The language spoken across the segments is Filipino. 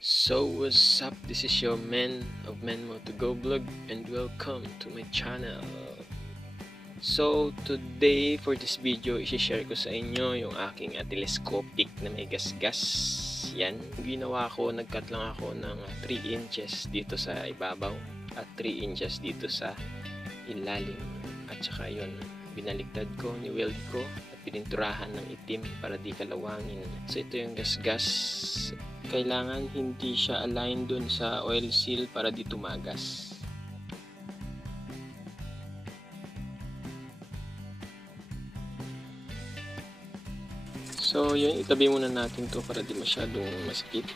So what's up, this is your man of Menmo to Go Vlog and welcome to my channel. So today for this video, isi-share ko sa inyo yung aking telescopic na may gasgas. Yan, ginawa ko, nagcut lang ako ng 3 inches dito sa ibabaw at 3 inches dito sa ilalim. At saka yun, binaligtad ko, niweld ko at pininturahan ng itim para di kalawangin. So ito yung gasgas. Kailangan hindi siya align dun sa oil seal para di tumagas. So yun, itabi muna natin to para di masyadong masikip.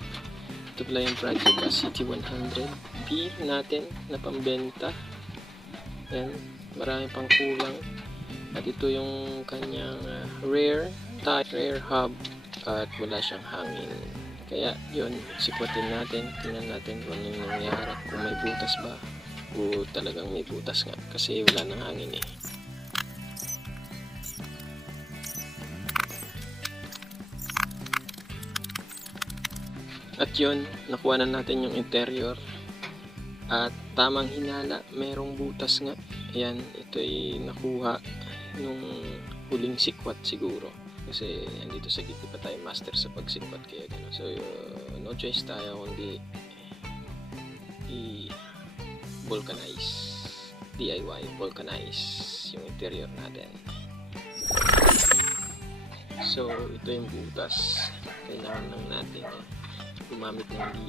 Ito pala yung Project CT100 P natin na pambenta. Yan, marami pang kulang. At ito yung kanyang rear hub at wala siyang hangin. Kaya yun, sikwatin natin, tingnan natin kung ano yung nangyari, kung may butas ba o talagang may butas nga kasi wala nang hangin eh. At yun, nakuha na natin yung interior at tamang hinala, merong butas nga. Ayan, ito ay nakuha nung huling sikwat siguro. Kasi andito sa gitna pa tayo master sa pagsikwat kaya gano'n. So no choice tayo kundi i-vulcanize, DIY vulcanize yung interior natin. So ito yung butas, kailangan lang natin gumamit ng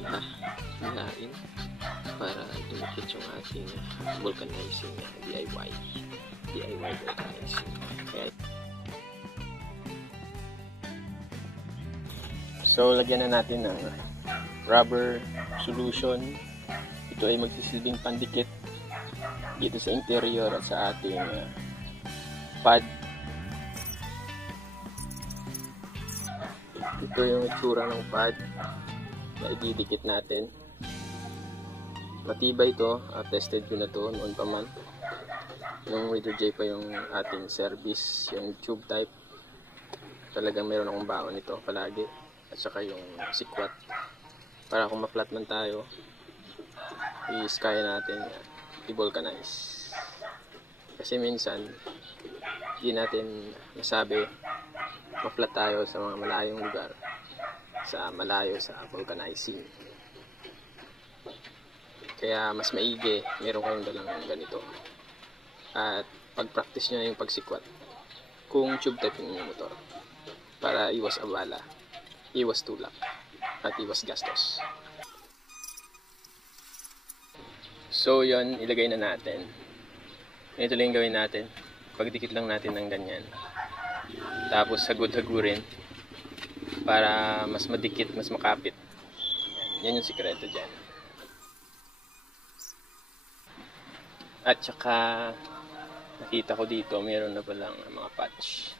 lihain para dumikit yung ating vulcanizing DIY vulcanizing. Okay. So, lagyan na natin ng rubber solution. Ito ay magsisilbing pandikit dito sa interior at sa ating pad. Ito yung itsura ng pad na ididikit natin. Matibay ito. Tested ko na ito noon pa man. Yung Raider J pa yung ating service, yung tube type. Talagang meron akong baon nito palagi. At saka yung sikwat para kung ma-flat man tayo i-sky natin, i-vulcanize kasi minsan hindi natin masabi ma-flat tayo sa mga malayong lugar, malayo sa vulcanizing. Kaya mas maigi meron kayong dalang ganito at pag-practice nyo na yung pagsikwat kung tube type yung motor para iwas abala, iwas tulak at iwas gastos. So yun, ilagay na natin. Ito lang yung gawin natin. Pagdikit lang natin ng ganyan. Tapos hagod-hagurin para mas madikit, mas makapit. Yan yung sikreto dyan. At saka nakita ko dito meron na palang mga patch,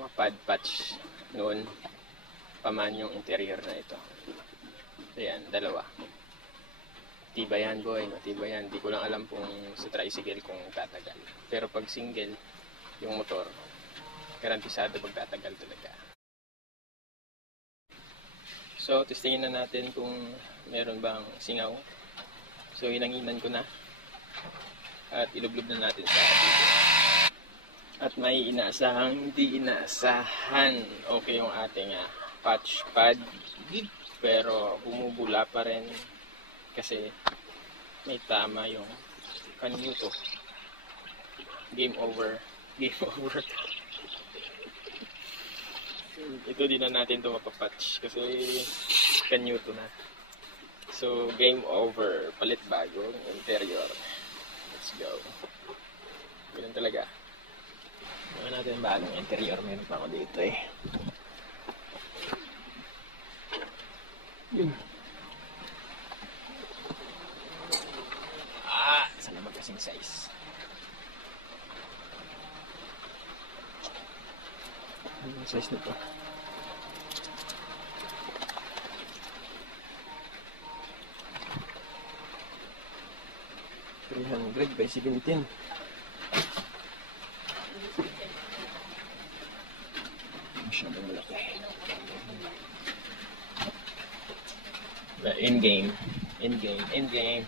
mga pad patch noon paman yung interior na ito. Ayan, dalawa. Matibay yan boy, matibay yan. Di ko lang alam kung sa tricycle kung tatagal. Pero pag single, yung motor, garantisado magtatagal talaga. So, testingin na natin kung meron bang singaw. So, inanginan ko na. At ilublob na natin sa video. At may inaasahang hindi inaasahan. Okay yung ating patch pad, pero bumubula pa rin kasi may tama yung kanyo to. Game over. Ito din na natin ito mapapatch kasi kanyo to na. So game over, palit bagong interior. Let's go. Ganun talaga. Gawin natin bagong interior, meron pa ako dito eh. Yun. Sana magkasing size. Ano yung size nito? $300 by 17. Masyadong malaki. In game.